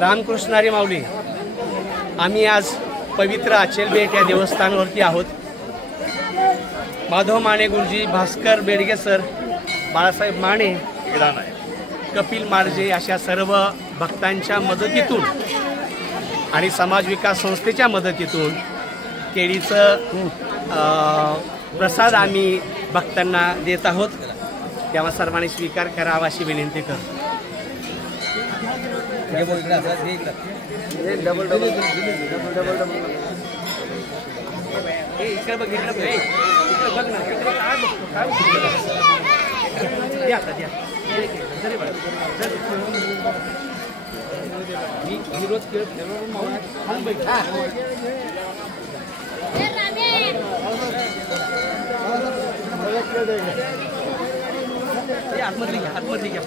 रामकृष्ण हरी माऊली. आम्ही आज पवित्र अचलबेट या देवस्थानावरती आहोत. माधव माने गुरुजी, भास्कर बेडगे सर, बाळासाहेब माने, कपिल मार्जे अशा सर्व भक्तांच्या मदतीतून आणि समाज विकास संस्थेच्या मदतीतून केळीचं प्रसाद आम्ही भक्तांना देत आहोत. तेव्हा सर्वांनी स्वीकार करावा अशी विनंती करतो. आतमधली घ्या, आतमधली घ्या.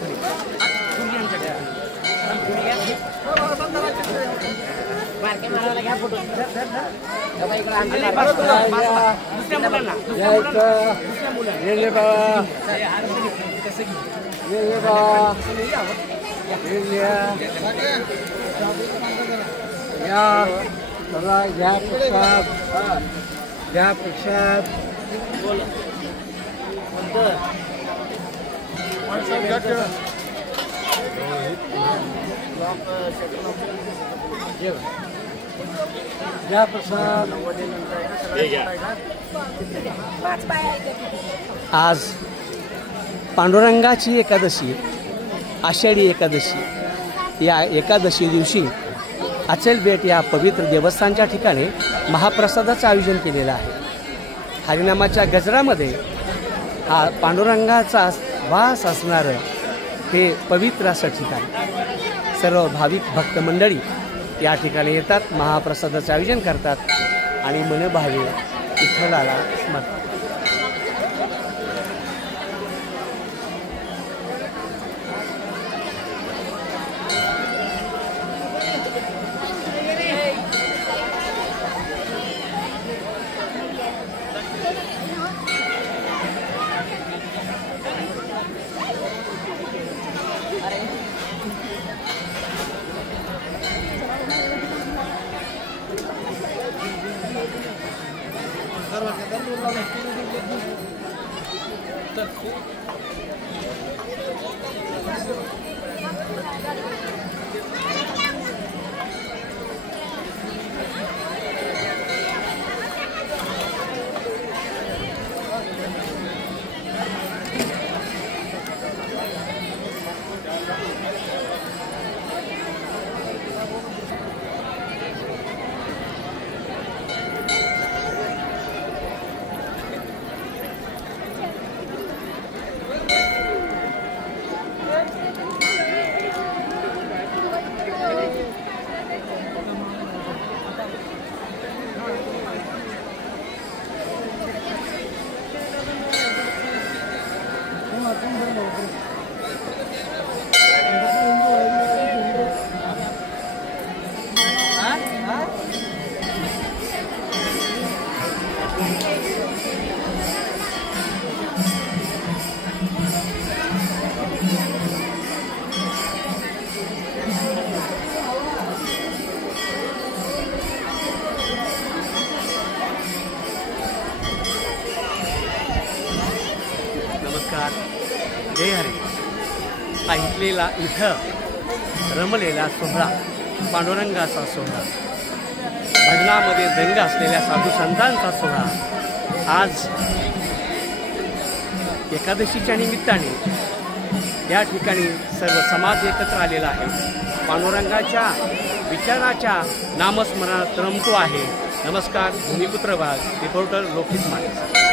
घ्या प्रसाद. आज पांडुरंगाची एकादशी, आषाढी एकादशी. या एकादशी दिवशी अचलबेट या पवित्र देवस्थानच्या ठिकाणी महाप्रसादाचं आयोजन केलेलं आहे. हरिनामाच्या गजरामध्ये हा पांडुरंगाचा वास असणारं हे पवित्र असं ठिकाण. सर्व भाविक भक्त मंडळी या ठिकाणी येतात, महाप्रसादाचं आयोजन करतात आणि मनभावे विठ्ठलाला स्मरतात. जय हरी. ऐकलेला इथं रमलेला सोहळा, पांडुरंगाचा सोहळा, भजनामध्ये दंग असलेल्या साधू संतांचा सोहळा आज एकादशीच्या निमित्ताने या ठिकाणी सर्व समाज एकत्र आलेला आहे. पांडुरंगाच्या विचाराच्या नामस्मरणात रमतो आहे. नमस्कार. भूमिपुत्र भाग, रिपोर्टर लोकेश माने.